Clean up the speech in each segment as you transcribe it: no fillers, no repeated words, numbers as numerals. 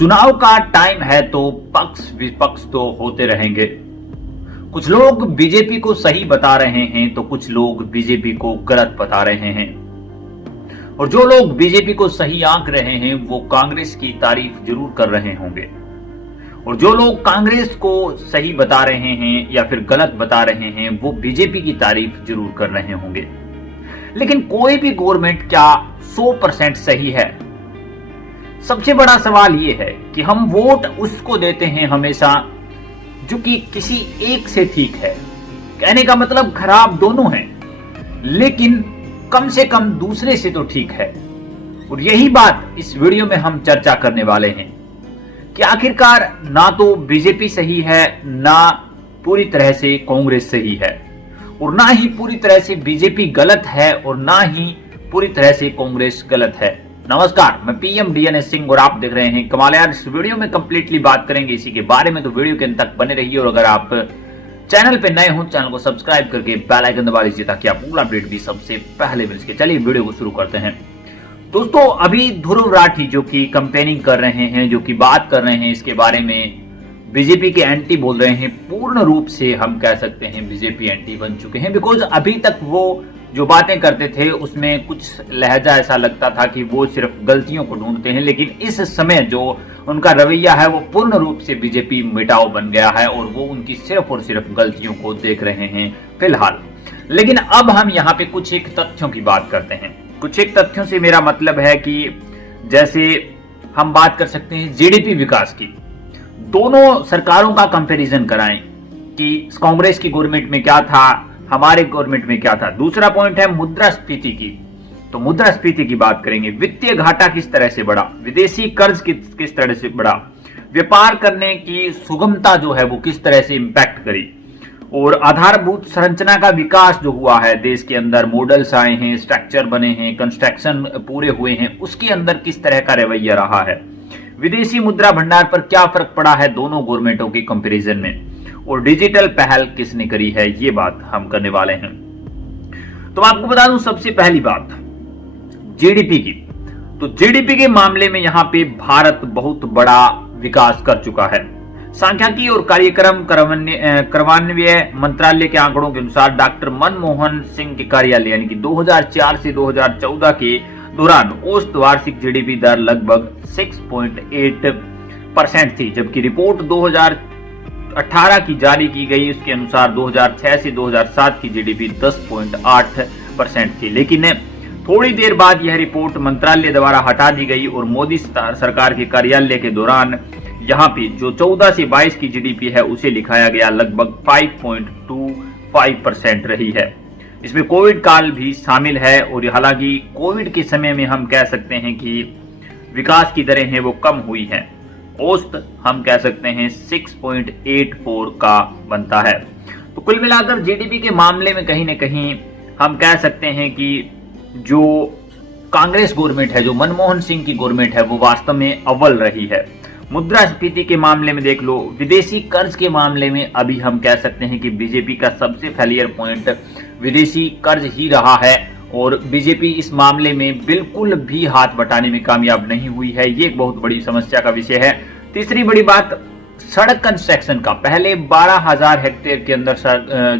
चुनाव का टाइम है तो पक्ष विपक्ष तो होते रहेंगे। कुछ लोग बीजेपी को सही बता रहे हैं तो कुछ लोग बीजेपी को गलत बता रहे हैं, और जो लोग बीजेपी को सही आंक रहे हैं वो कांग्रेस की तारीफ जरूर कर रहे होंगे, और जो लोग कांग्रेस को सही बता रहे हैं या फिर गलत बता रहे हैं वो बीजेपी की तारीफ जरूर कर रहे होंगे। लेकिन कोई भी गवर्नमेंट क्या 100% सही है? सबसे बड़ा सवाल यह है कि हम वोट उसको देते हैं हमेशा जो कि किसी एक से ठीक है। कहने का मतलब खराब दोनों हैं, लेकिन कम से कम दूसरे से तो ठीक है। और यही बात इस वीडियो में हम चर्चा करने वाले हैं कि आखिरकार ना तो बीजेपी सही है, ना पूरी तरह से कांग्रेस सही है, और ना ही पूरी तरह से बीजेपी गलत है, और ना ही पूरी तरह से कांग्रेस गलत है। नमस्कार, मैं पीएम डीएनएस सिंह और आप देख रहे हैं कमाल यार। इस वीडियो में कंप्लीटली बात करेंगे इसी के बारे में, तो वीडियो के अंत तक बने रहिए। और अगर आप चैनल पे नए हो, चैनल को सब्सक्राइब करके बेल आइकन दबा लीजिए ताकि आप पूरा अपडेट भी सबसे पहले मिल सके। चलिए वीडियो को शुरू करते हैं। दोस्तों, अभी ध्रुव राठी जो कि कंपेनिंग कर रहे हैं, जो कि बात कर रहे हैं इसके बारे में, बीजेपी के एंटी बोल रहे हैं। पूर्ण रूप से हम कह सकते हैं बीजेपी एंटी बन चुके हैं, बिकॉज अभी तक वो जो बातें करते थे उसमें कुछ लहजा ऐसा लगता था कि वो सिर्फ गलतियों को ढूंढते हैं, लेकिन इस समय जो उनका रवैया है वो पूर्ण रूप से बीजेपी मिटाऊ बन गया है, और वो उनकी सिर्फ और सिर्फ गलतियों को देख रहे हैं फिलहाल। लेकिन अब हम यहाँ पे कुछ एक तथ्यों की बात करते हैं। कुछ एक तथ्यों से मेरा मतलब है कि जैसे हम बात कर सकते हैं जीडीपी विकास की। दोनों सरकारों का कंपैरिजन कराएं कि कांग्रेस की गवर्नमेंट में क्या था, हमारे गवर्नमेंट में क्या था। दूसरा पॉइंट है मुद्रास्फीति की, तो मुद्रास्फीति की बात करेंगे। वित्तीय घाटा किस तरह से बढ़ा, विदेशी कर्ज किस तरह से बढ़ा, व्यापार करने की सुगमता जो है वो किस तरह से इंपैक्ट करी, और आधारभूत संरचना का विकास जो हुआ है देश के अंदर, मॉडल्स आए हैं, स्ट्रक्चर बने हैं, कंस्ट्रक्शन पूरे हुए हैं, उसके अंदर किस तरह का रवैया रहा है, विदेशी मुद्रा भंडार पर क्या फर्क पड़ा है दोनों गवर्नमेंटों की कंपैरिजन में, और डिजिटल पहल किसने करी है, ये बात हम करने वाले हैं। तो आपको बता दूं सबसे पहली बात जीडीपी की। तो जीडीपी के मामले में यहां पे भारत बहुत बड़ा विकास कर चुका है। सांख्यिकी और कार्यक्रम कार्यान्वयन मंत्रालय के आंकड़ों के अनुसार डॉक्टर मनमोहन सिंह के कार्यालय यानी कि 2004 से 2014 के दौरान औसत वार्षिक जीडीपी दर लगभग 6.8% थी, जबकि रिपोर्ट 2018 की जारी की गई, उसके अनुसार 2006 से 2007 की जीडीपी 10.8% थी। लेकिन थोड़ी देर बाद यह रिपोर्ट मंत्रालय द्वारा हटा दी गई और मोदी सरकार के कार्यालय के दौरान यहाँ पे जो 14 से 22 की जीडीपी है उसे लिखाया गया लगभग 5.25% रही है। इसमें कोविड काल भी शामिल है, और हालांकि कोविड के समय में हम कह सकते हैं कि विकास की दरें हैं वो कम हुई हैं। औसत हम कह सकते हैं 6.84 का बनता है। तो कुल मिलाकर जीडीपी के मामले में कहीं ना कहीं हम कह सकते हैं कि जो कांग्रेस गवर्नमेंट है, जो मनमोहन सिंह की गवर्नमेंट है, वो वास्तव में अव्वल रही है। मुद्रास्फीति के मामले में देख लो, विदेशी कर्ज के मामले में अभी हम कह सकते हैं कि बीजेपी का सबसे फेलियर पॉइंट विदेशी कर्ज ही रहा है, और बीजेपी इस मामले में बिल्कुल भी हाथ बटाने में कामयाब नहीं हुई है। ये एक बहुत बड़ी समस्या का विषय है। तीसरी बड़ी बात सड़क कंस्ट्रक्शन का। पहले 12,000 हेक्टेयर के अंदर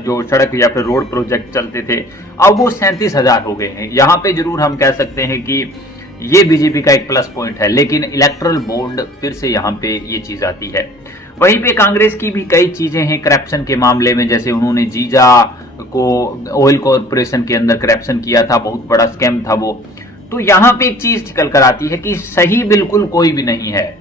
जो सड़क या फिर रोड प्रोजेक्ट चलते थे, अब वो 37,000 हो गए हैं। यहाँ पे जरूर हम कह सकते हैं कि ये बीजेपी का एक प्लस पॉइंट है, लेकिन इलेक्ट्रल बॉन्ड फिर से यहाँ पे ये चीज आती है। वहीं पे कांग्रेस की भी कई चीजें हैं करप्शन के मामले में, जैसे उन्होंने जीजा को ऑयल कॉर्पोरेशन के अंदर करप्शन किया था, बहुत बड़ा स्कैम था वो। तो यहाँ पे एक चीज निकल कर आती है कि सही बिल्कुल कोई भी नहीं है,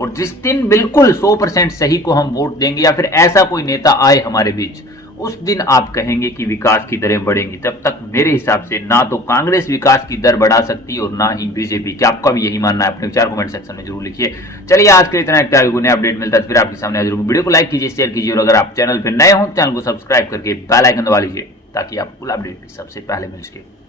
और जिस दिन बिल्कुल 100% सही को हम वोट देंगे या फिर ऐसा कोई नेता आए हमारे बीच, उस दिन आप कहेंगे कि विकास की दरें बढ़ेंगी। तब तक मेरे हिसाब से ना तो कांग्रेस विकास की दर बढ़ा सकती और ना ही बीजेपी। क्या आपका भी यही मानना है? अपने विचार कमेंट सेक्शन में जरूर लिखिए। चलिए आज के इतना अपडेट मिलता है फिर आपके सामने जरूर। वीडियो को लाइक कीजिए, शेयर कीजिए, और अगर आप चैनल पर नए हो चैनल को सब्सक्राइब करके बेल आइकन दबा लीजिए ताकि आपको अपडेट भी सबसे पहले मिल सके।